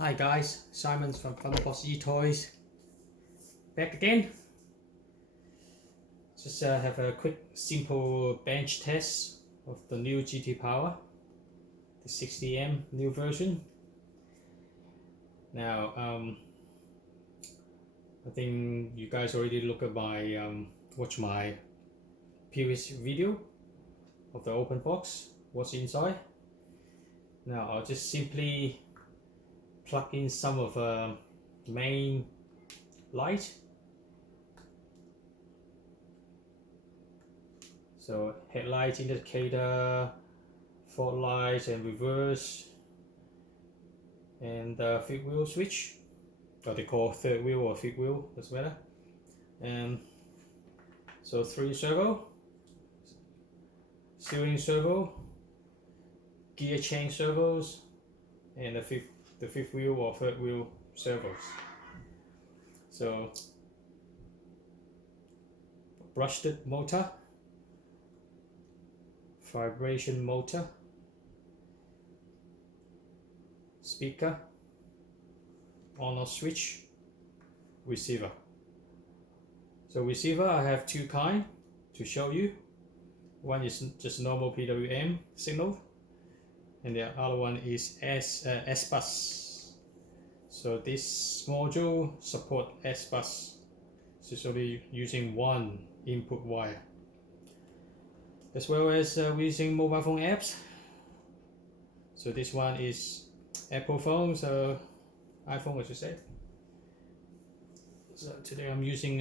Hi guys, Simon's from Thunderbox eToys, back again. Just have a quick simple bench test of the new G.t.power, the 60M new version. Now I think you guys already look at my watch my previous video of the open box, what's inside. Now I'll just simply plug in some of the main light. So headlight indicator, fog light and reverse, and the fifth wheel switch, or they call third wheel or fifth wheel, that's better. And so 3 servo, steering servo, gear change servos, and the fifth wheel or third wheel servos. So brushed motor, vibration motor, speaker, on-off switch, receiver. So receiver, I have two kinds to show you. One is just normal PWM signal, and the other one is Sbus. So this module support Sbus. So it's only using one input wire. As well as we're using mobile phone apps. So this one is Apple phone, so iPhone I should say. So today I'm using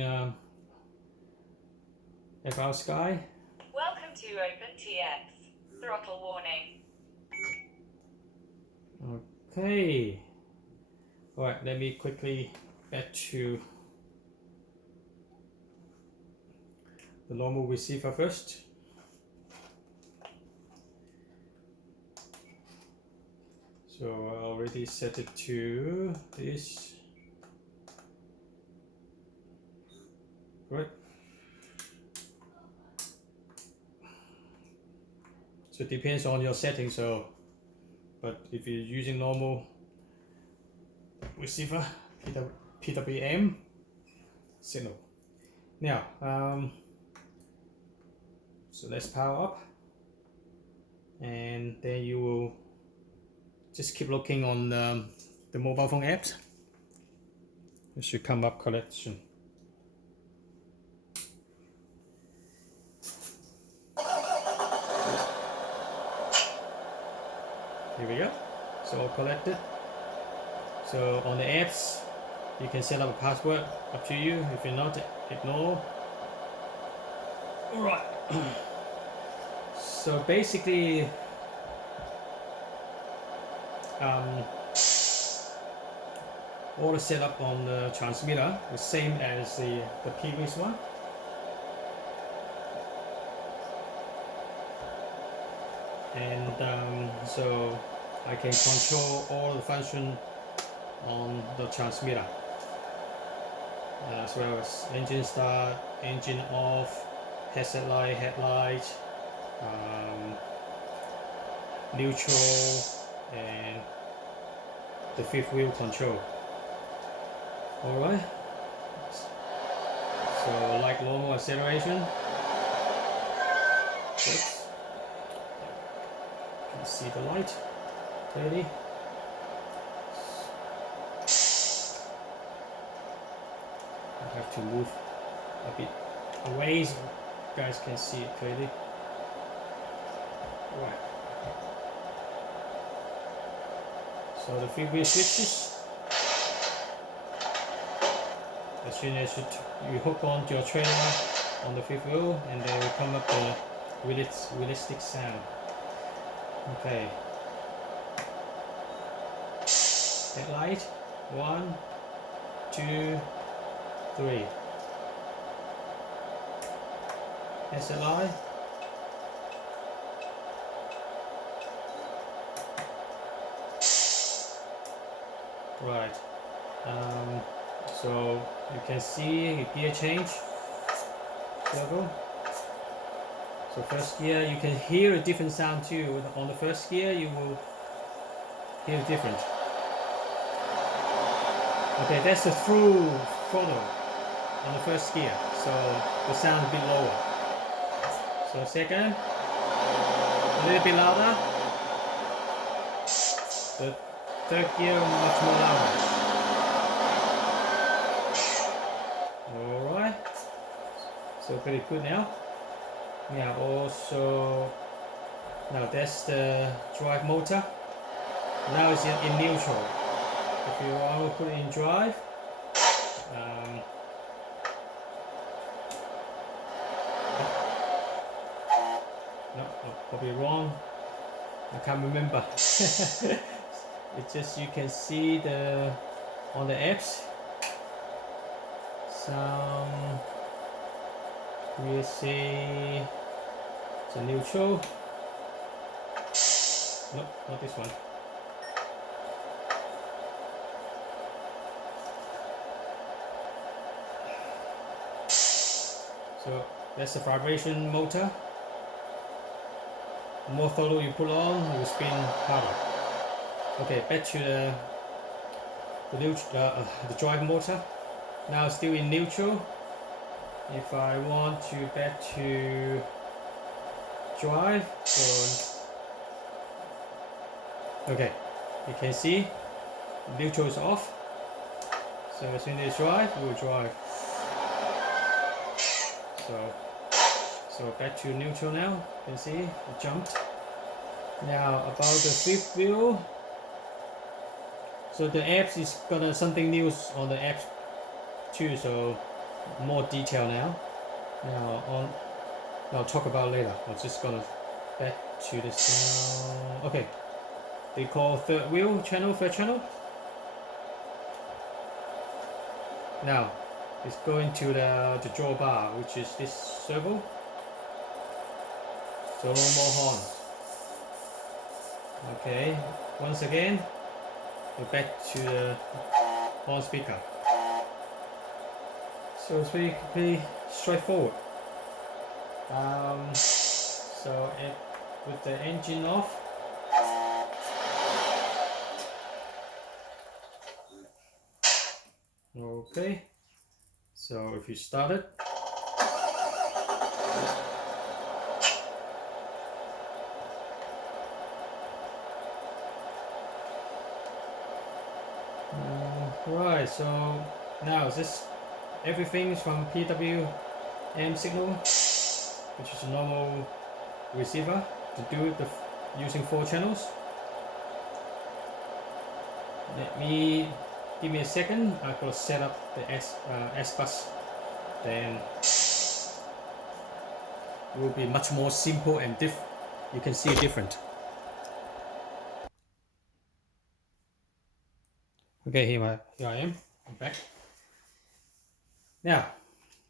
FR Sky. Welcome to OpenTX. Throttle warning. Okay. Alright, let me quickly back to the normal receiver first. So I already set it to this. Right. So it depends on your settings. So, but if you're using normal receiver, PWM signal. Now, so let's power up, and then you will just keep looking on the mobile phone apps. It should come up collection. Here we go. So all collected. So on the apps, you can set up a password. Up to you. If you're not, ignore. Alright. So basically, all the setup on the transmitter the same as the previous one. And so I can control all the function on the transmitter, as well as engine start, engine off, headlight, neutral, and the fifth wheel control. Alright, so like normal acceleration, oops. You can see the light clearly. I have to move a bit away so you guys can see it clearly. Right. So the fifth wheel switches. As soon as you hook on your trailer on the fifth wheel, and they will come up the realistic sound. Okay. Headlight, 1, 2, 3. SLI. Right. So you can see gear change level. So first gear, you can hear a different sound too. On the first gear, you will hear different. Okay, that's the through throttle on the first gear, so the sound a bit lower. So second, a little bit louder. The third gear much more louder. Alright, so pretty good now. Yeah, also, now that's the drive motor. Now it's in neutral. If you want to put it in drive, no, probably wrong. I can't remember. It's just you can see the on the apps some we see it's a neutral. Nope, not this one. So that's the vibration motor. The more throttle you put on, it will spin harder. Okay, back to the drive motor. Now still in neutral. If I want to back to drive, okay, you can see neutral is off. So as soon as drive, we will drive. So back to neutral now. You can see it jumped. Now about the fifth wheel. So the apps is gonna something new on the apps too. So more detail now. Now I'll talk about later. I'm just gonna back to the sound. Okay, they call third wheel channel, third channel. Now it's going to the draw bar, which is this servo. So no more horn. Okay, once again, we're back to the horn speaker. So it's pretty straightforward. So with the engine off, okay. So if you start it, right. So now this everything is from PWM signal, which is a normal receiver to do it using 4 channels. Give me a second. I've got to set up the Sbus. Then it will be much more simple and you can see it different. Okay, here I am. I'm back. Now,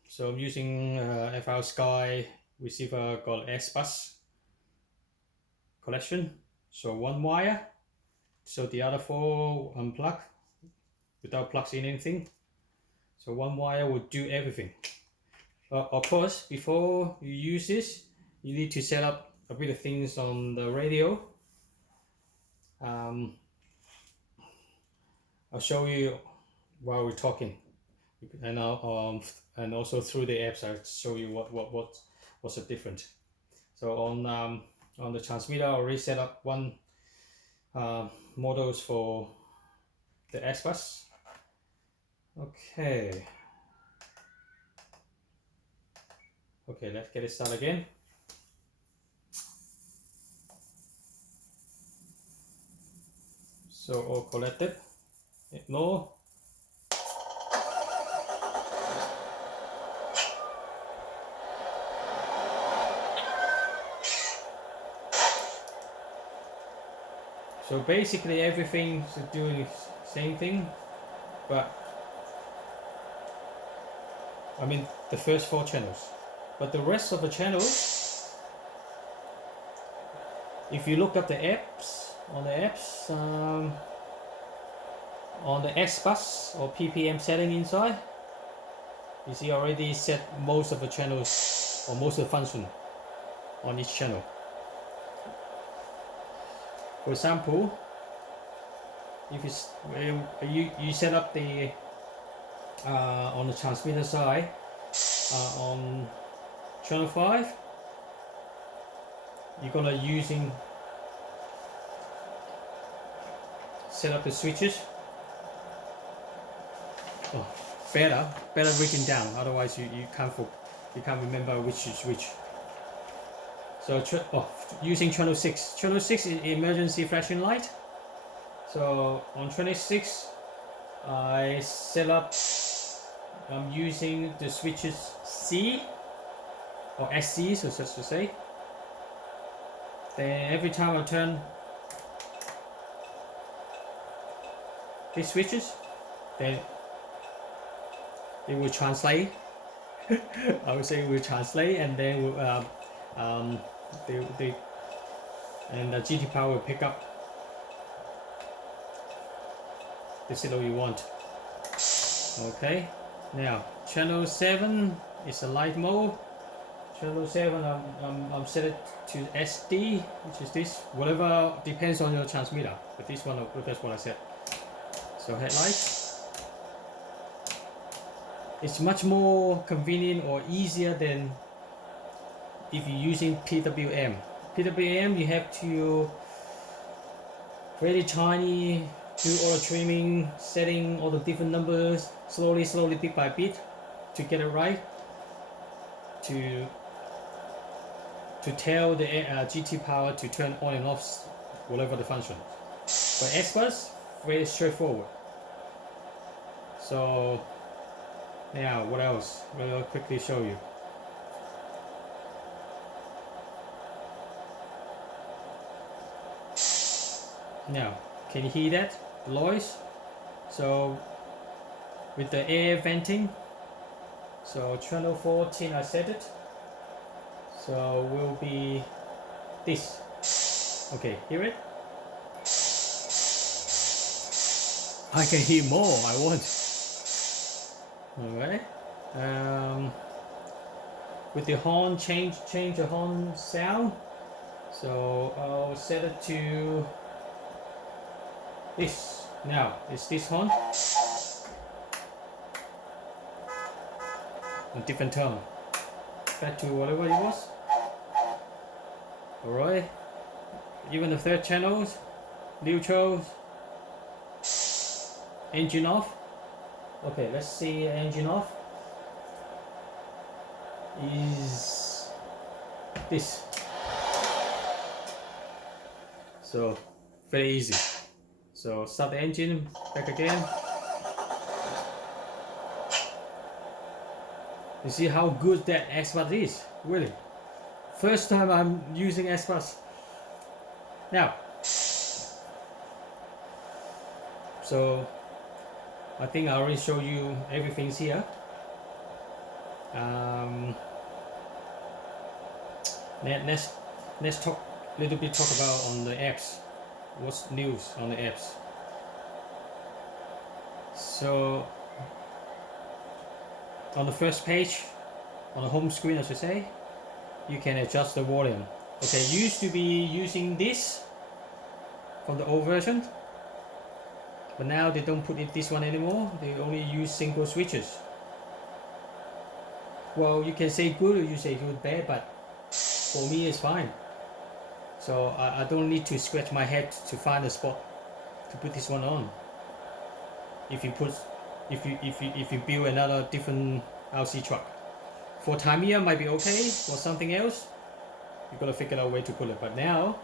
so I'm using FR Sky receiver called Sbus collection. So 1 wire. So the other 4 unplug without plugging in anything. So 1 wire will do everything. Of course, before you use this, you need to set up a bit of things on the radio. I'll show you while we're talking, and and also through the apps I'll show you what's the difference. So on the transmitter, I already set up 1 models for the Sbus. Okay, let's get it started again. So all collected. Ignore. So basically everything is doing the same thing, but I mean the first 4 channels. But the rest of the channels, if you look up the apps, on the Sbus or PPM setting inside, you see already set most of the channels or most of the function on each channel. For example, if it's you set up the on the transmitter side on channel 5, you're gonna using set up the switches. Oh, better written down, otherwise you can't remember which is which. So using channel 6. Channel 6 is emergency flashing light. So on 26 I set up, I'm using the switches C or SC, so just to say. Then every time I turn these switches, then it will translate. I would say it will translate, and then the G.t.power will pick up the signal you want. Okay, now channel 7 is the light mode. Channel 7 I'm set it to SD, which is this, whatever depends on your transmitter, but this one that's what I said. So headlight. It's much more convenient or easier than if you're using PWM. PWM you have to very tiny, do all the trimming, setting all the different numbers slowly bit by bit to get it right, to tell the G.t.power to turn on and off whatever the function. But Sbus, very straightforward. So now what else? I'll quickly show you. Now, can you hear that? The noise? So with the air venting, so channel 14 I set it. So will be this. Okay, hear it? I can hear more, I want. Alright. With the horn, change the horn sound. So I'll set it to this. Now, it's this horn. A different tone. Back to whatever it was. Alright. Even the third channels, neutral, engine off. Okay, let's see engine off. Is this. So very easy. So start the engine, back again. You see how good that Sbus is, really. First time I'm using Sbus. Now, so I think I already showed you everything's here. Let's talk a little bit about on the apps. What's news on the apps? So on the first page, on the home screen I should say, you can adjust the volume. Okay, used to be using this from the old version, but now they don't put in this one anymore. They only use single switches. Well, you can say good or you say good bad, but for me it's fine. So I don't need to scratch my head to find a spot to put this one on. If you build another different RC truck, for Tamiya might be okay. For something else, you gotta figure out a way to put it. But now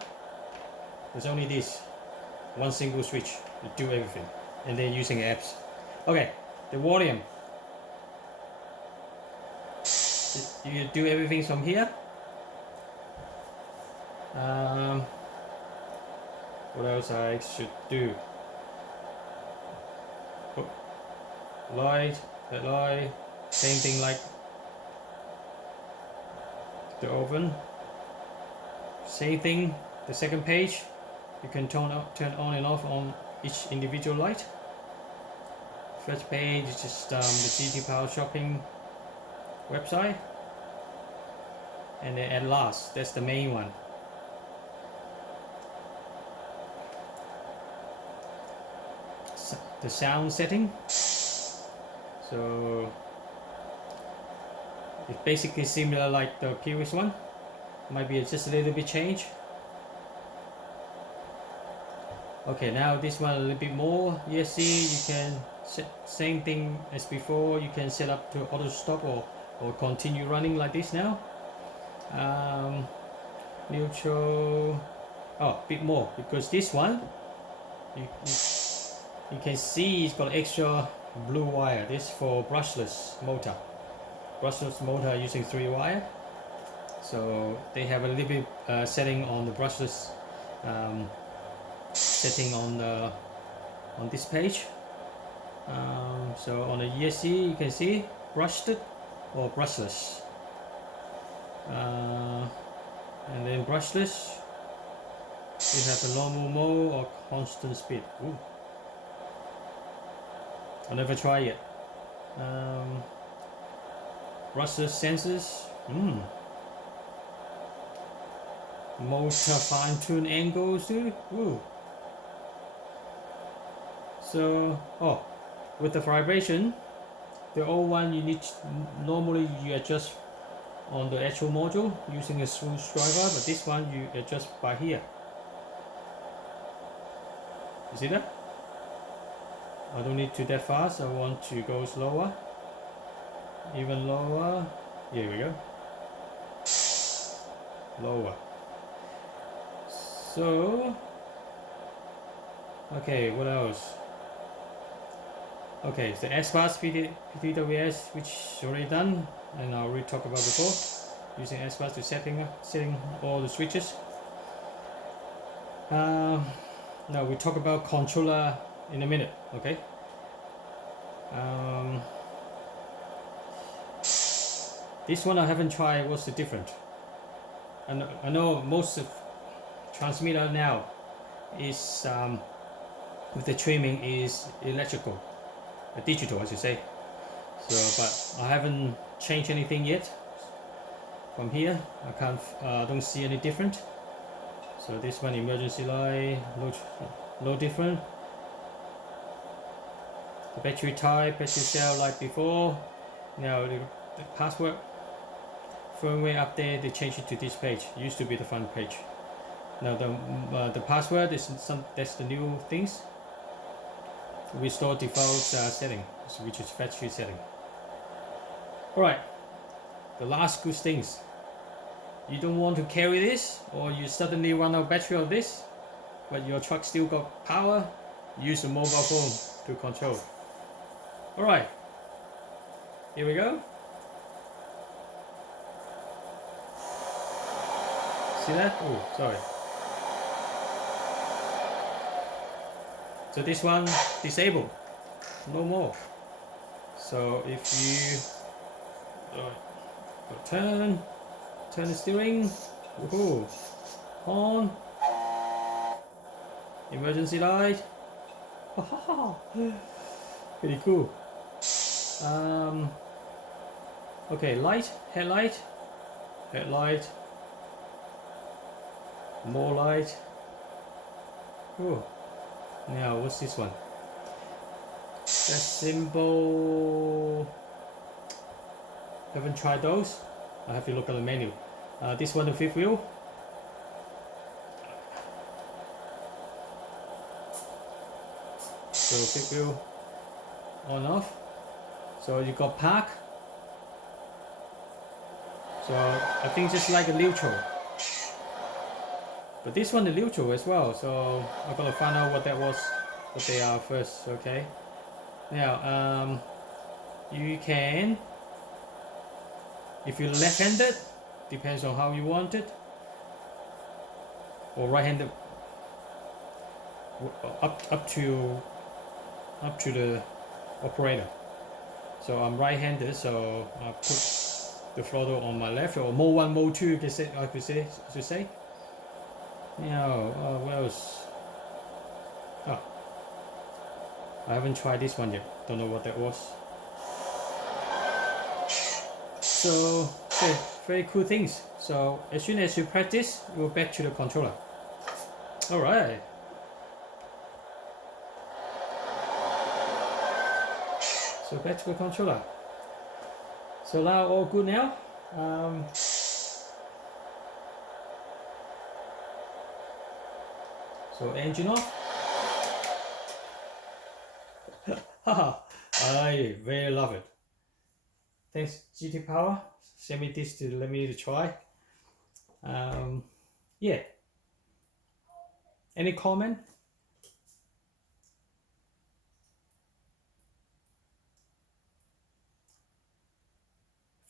there's only this one single switch to do everything, and then using apps. Okay, the volume. You do everything from here. What else I should do? Oh, light, that light, same thing like the oven. Same thing, the second page, you can turn on and off on each individual light. First page is just the G.t.power shopping website, and then at last, that's the main one. the sound setting. So it's basically similar like the previous one. Might be just a little bit change. Okay, now this one a little bit more. ESC, you can set same thing as before. You can set up to auto stop or continue running like this now. Neutral. Oh, a bit more because this one you can see it's got extra blue wire. This for brushless motor. Brushless motor using 3 wire. So they have a little bit setting on the brushless setting on this page. So on the ESC you can see brushed or brushless, and then brushless you have a normal mode or constant speed. Ooh. I never tried yet. Brushless sensors. Motor fine tune angles too. Ooh. So, with the vibration, the old one you need normally you adjust on the actual module using a screwdriver, but this one you adjust by here. You see that? I don't need to that fast. I want to go slower, even lower. Here we go. Lower. So, okay, what else? Okay, the Sbus PTWS, which is already done, and I already talked about before, using Sbus to setting all the switches. Now we talk about controller in a minute, okay? This one I haven't tried. What's the difference? And I know most of transmitter now is with the trimming is electrical. Digital, I should say. So, but I haven't changed anything yet. From here, I can't, don't see any different. So this one emergency light, no different. The battery type, battery cell like before. Now the password, firmware update, they changed it to this page. It used to be the front page. Now the password is that's the new things. Restore default setting, which is factory setting. Alright, the last good things. You don't want to carry this, or you suddenly run out of battery of this, but your truck still got power, use a mobile phone to control. Alright, here we go. See that? Oh, sorry. So this one disabled, no more. So if you turn the steering, woohoo, on, emergency light, pretty cool. Okay, light, headlight, more light. Cool. Now what's this one? That symbol. Haven't tried those. I have to look at the menu. This one, the fifth wheel. So fifth wheel on off. So you got park. So I think just like a neutral. But this one is neutral as well, so I'm gonna find out what they are first, okay? Now, you can, if you're left-handed, depends on how you want it, or right-handed, up to the operator. So I'm right-handed, so I put the throttle on my left, or mode 1, mode 2, I could say. Now, what else? Oh, I haven't tried this one yet. Don't know what that was. So, okay, very cool things. So, as soon as you practice, we'll back to the controller. Alright. So back to the controller. So now all good now. So engine off. Haha, I very love it. Thanks G.t.power. Send me this to let me to try. Yeah. Any comment?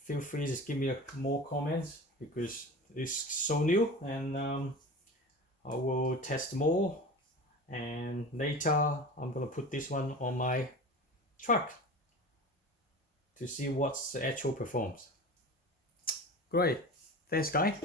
Feel free to just give me more comments because it's so new, and I will test more, and later I'm gonna put this one on my truck to see what's the actual performs. Great, thanks guys.